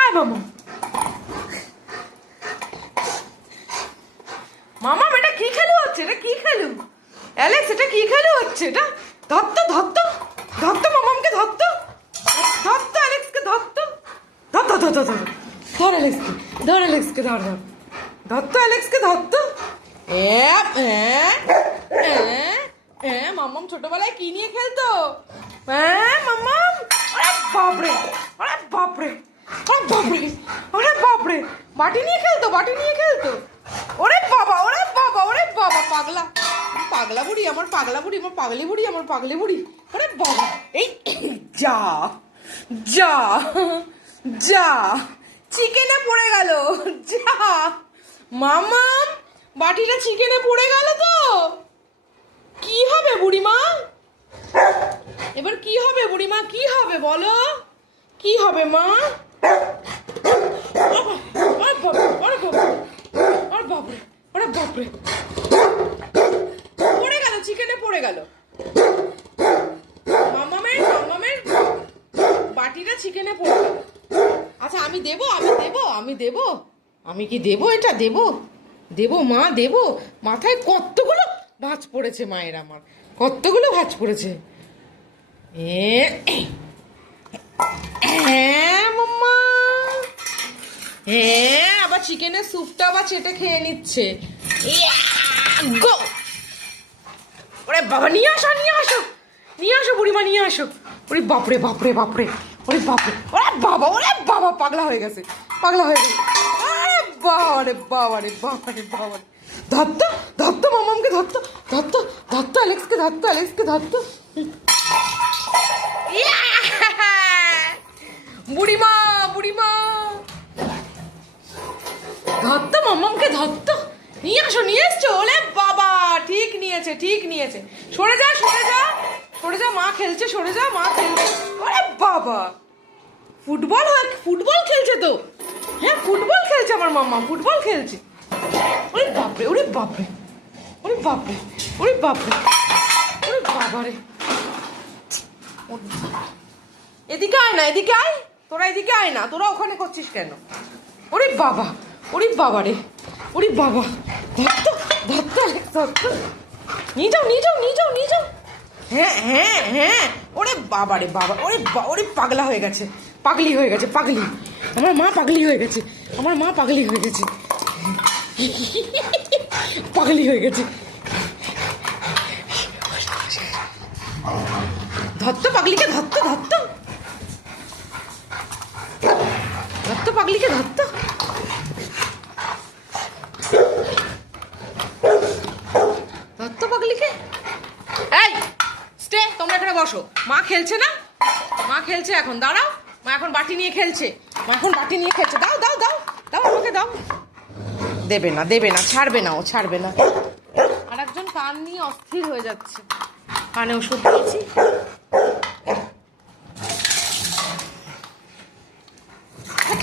আয় মামা, মামা এটা কি খেলু হচ্ছে? এটা কি খেলু অ্যালেক্স? এটা কি খেলু হচ্ছে? এটা ধরতো ধরতো ধরতো মামামকে ধরতো ধরতো অ্যালেক্সকে ধরতো ধর ধর ধর ধর ধর ধর অ্যালেক্সকে ধর অ্যালেক্সকে ধর ধর ধরতো অ্যালেক্সকে ধরতো। মামাম ছোটবেলায় কি নিয়ে খেলতো? মামাম, আরে বাপরে, আরে বাপরে, আরে বাপরে, আরে বাপরে, বাটি নিয়ে খেলতো, বাটি নিয়ে খেলতো। ওরে বাবা, ওরে বাবা, ওরে বাবা, পাগলা পাগলা বুড়ি, আমার পাগলা বুড়ি, আমার পাগলি বুড়ি, আমার পাগলি বুড়ি। ওরে বাবা, এই যা যা যা, চিকেনে পড়ে গেল, যা মামাম, বাটিটা চিকেনে পড়ে গেল তো। কি হবে বুড়িমা? এবার কি হবে বুড়িমা? কি হবে বলো? কি হবে মা? পড়ে গেল, চিকেনে পড়ে গেল। মামামের মামামের বাটিটা চিকেনে পড়ে গেল। আচ্ছা আমি দেবো, আমি দেবো, আমি দেবো, আমি কি দেবো? এটা দেবো, দেবো মা, দেবো। মাথায় কতগুলো ভাঁজ পড়েছে মায়ের, আমার কতগুলো ভাঁজ পড়েছে। হ্যাঁ মাম্মা, হ্যাঁ, আবার চিকেনের স্যুপটা আবার চেটে খেয়ে নিচ্ছে। গো, ওরে বাবা, নিয়ে আসো, নিয়ে আসো, নিয়ে আসো বুড়িমা, নিয়ে আসো। ওরে বাপরে বাপরে বাপরে, ওরে বাপরে, ওরে বাবা, ওরে বাবা, পাগলা হয়ে গেছে, পাগলা হয়ে গেছে। আরে বাবা রে বাবা রে বাবা রে বাবা রে, ধরতো ধরতো মামামকে, ধরতো ধরতো ধরতো অ্যালেক্সকে, ধরতো অ্যালেক্সকে, ধরতো। বুড়িমা, বুড়িমা, ধরতো মামামকে, ধরতো। নিয়ে আসো, নিয়ে এসছো? ওলে বাবা, ঠিক নিয়েছে, ঠিক নিয়েছে। সরে যা, সরে যা, সরে যা, মা খেলছে, সরে যা, মা খেলছে। ওরে বাবা, ফুটবল ফুটবল খেলছে তো। হ্যাঁ, ফুটবল খেলছে আমার মাম্মা, ফুটবল খেলছে। ওরে বাপরে, ওরে বাপরে, ওরে বাপরে, ওরে বাপরে, ওরে বাবারে। এদিকে আয় না, এদিকে আয়, তোরা এদিকে আয় না, তোরা ওখানে করছিস কেন? ওরে বাবা, ওরে বাবা রে, ওরে বাবা, ধরতো ধরতো ধরতো, নিয়ে যাও, নিয়ে যাও, নিয়ে যাও, নিয়ে যাও। হ্যাঁ হ্যাঁ হ্যাঁ, ওরে বাবা রে বাবা, ওরে ওরে পাগলা হয়ে গেছে, পাগলি হয়ে গেছে, পাগলি। আমার মা পাগলি হয়ে গেছে, আমার মা পাগলি হয়ে গেছে, পাগলি হয়ে গেছে। ধরতো পাগলিকে, ধরতো ধরতো ধরতো পাগলিকে, ধরতো। ধরতো পাগলিকে। এই স্টে, তোমরা এখানে বসো। মা খেলছে না, মা খেলছে এখন, দাঁড়াও। মা এখন বাটি নিয়ে খেলছে, মা এখন বাটি নিয়ে খেলছে। দাও দাও দাও দাও, আমাকে দাও। দেবে না, দেবে না, ছাড়বে না, ও ছাড়বে না। আর একজন কান নিয়ে অস্থির হয়ে যাচ্ছে, কানে ওষুধ দিয়েছি।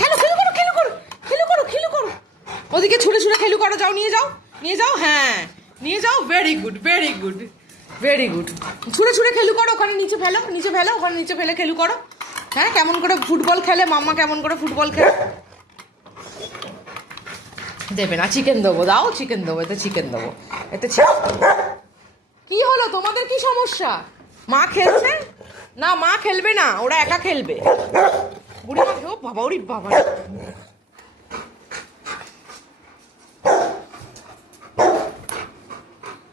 খেলো, খেলো করো, খেলো করো, খেলো করো, খেলো করো। ওদিকে ছুঁড়ে ছুঁড়ে খেলু করো, যাও, নিয়ে যাও, নিয়ে যাও, হ্যাঁ নিয়ে যাও। Very good, very good, very good. ছুঁড়ে ছুঁড়ে খেলু করো, ওখানে নিচে ফেলো, নিচে ফেলো, ওখানে নিচে ফেলে খেলু করো। হ্যাঁ, কেমন করে ফুটবল খেলে মাম্মা, কেমন করে ফুটবল খেলে। দেবে না, চিকেন দেবো, দাও চিকেন দেবো, এতে চিকেন দেবো, এতে চিকেন দেবো। কি হলো তোমাদের, কি সমস্যা? মা খেলছে না, মা খেলবে না, ওরা একা খেলবে। বুড়িমা, ও বাবা, ওরে বাবা,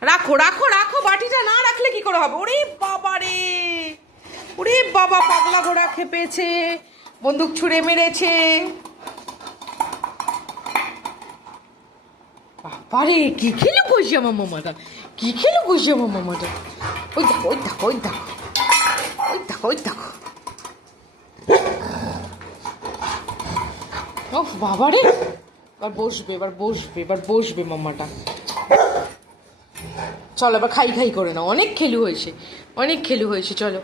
রাখো রাখো রাখো, বাটিটা না রাখলে কি করে হবে? ওরে বাবা রে, ওরে বাবা, পাগলা ঘোড়া খেপেছে, বন্দুক ছুঁড়ে মেরেছে। বাবারে, কি খেলে বসে আমার মামাটা, কি খেলে বসে আমার মামাটা। ওই দেখো, ওই দেখো, ওই দেখো, ওই দেখো, ওই দেখো। ও বাবারে, এবার বসবে, এবার বসবে, এবার বসবে মামাটা। চলো এবার খাই খাই করে নাও, অনেক খেলু হয়েছে, অনেক খেলু হয়েছে, চলো।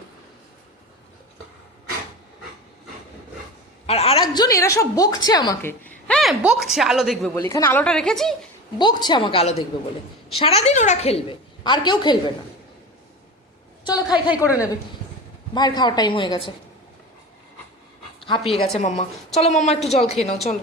আর আরেকজন, এরা সব বকছে আমাকে, হ্যাঁ বকছে, আলো দেখবে বলে, এখানে আলোটা রেখেছি, বকছে আমাকে আলো দেখবে বলে। সারাদিন ওরা খেলবে, আর কেউ খেলবে না। চলো খাই খাই করে নেবে, ভাইয়ের খাওয়ার টাইম হয়ে গেছে। হাঁপিয়ে গেছে মাম্মা। চলো মাম্মা একটু জল খেয়ে নাও, চলো।